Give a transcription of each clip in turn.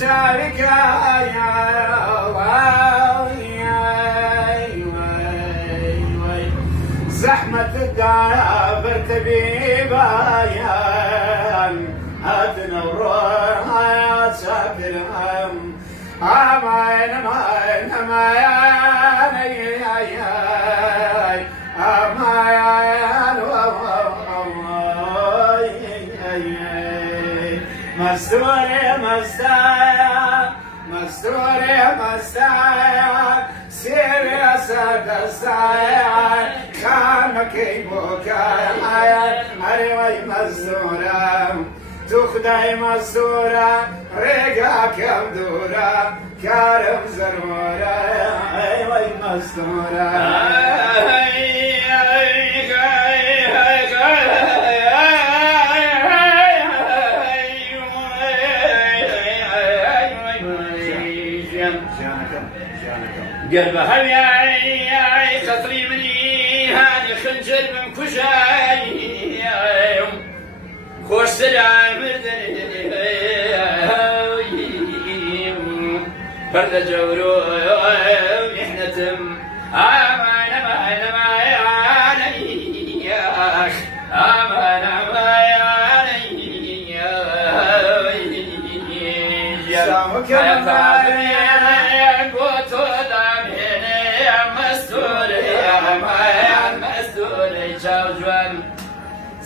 تارك زحمة الدار تبيبايان هاتنا وروح يا سافر الهم أمان أمان أمان أمان مستوري مستايا مستوري مستايا سيري أسد السايا خانك بوكايا أريوي مستورا تخداي مستورا ريقا كم دورا كارم زرورا أيوي مستورا قلبها يا خطري مني هاني خنجر من كشاي خوش سلام فرد جورو محنتم امان امان امان امان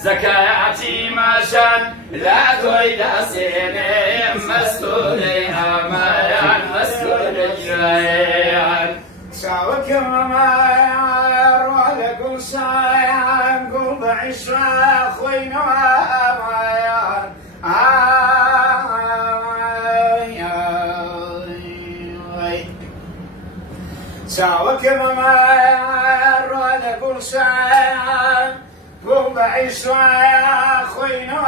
زكاتي ماشان لا تريد سيني مسؤولي أمان مسؤولي جايان شاوك ممار ولا قول شايان قول بعيش خوين وأمان شاوك ممار ولا قول شايان قوم بعيش يا خوينا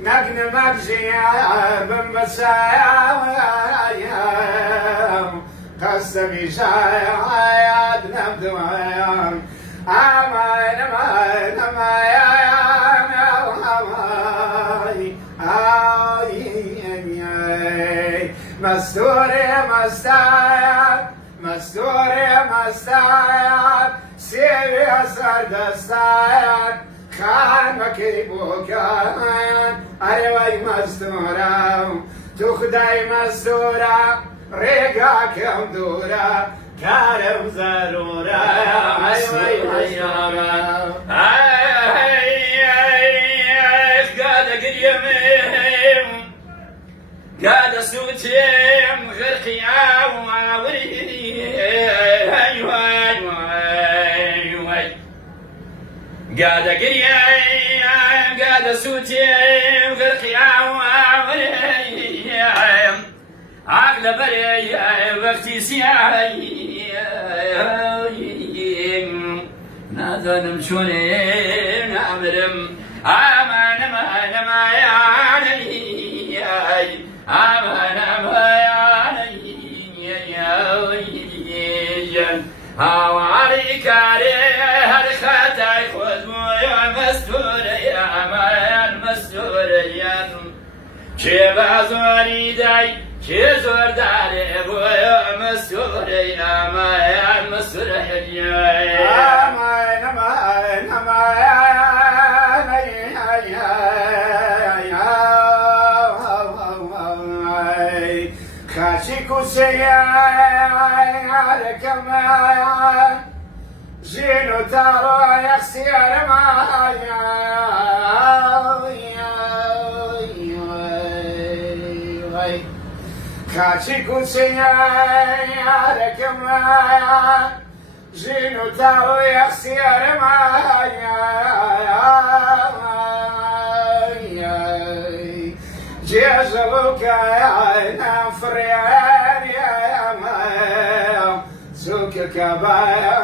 نقن مجزيا بمسايا قسمي شايا نبدويا امان امان امان مستوري مستايا مستوري مستايا سيري أسد السايا خان مكيبوكايا أيوي مستورا تخداي مستورا ريقا كم دورا كارم زرورا أيوي مستورا قاعد قريم قاعد سوتيم غير خيام قاعد قريم قاعد سوتيم غير خيام عقل بري وقتي سياي نادى نمشوني نعمرم امان امان امان امان امان هاواري كاري هرخاتاي خذمو يا مستوري يا امان مستوري كي بازوري داي كي زور داري بو يا مستوري امان مستوري امان امان امان خاشيكو سيارك معايا جينو تارو يخسير معايا خاشيكو سيارك معايا جينو تارو يخسير معايا جيزلوك يا نفريان يا سوك كبايا